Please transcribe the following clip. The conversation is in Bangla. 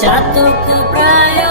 চাতক প্রায়